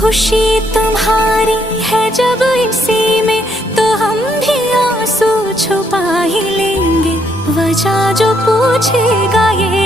खुशी तुम्हारी है जब इसी में, तो हम भी आंसू छुपा ही लेंगे। वजह जो पूछेगा ये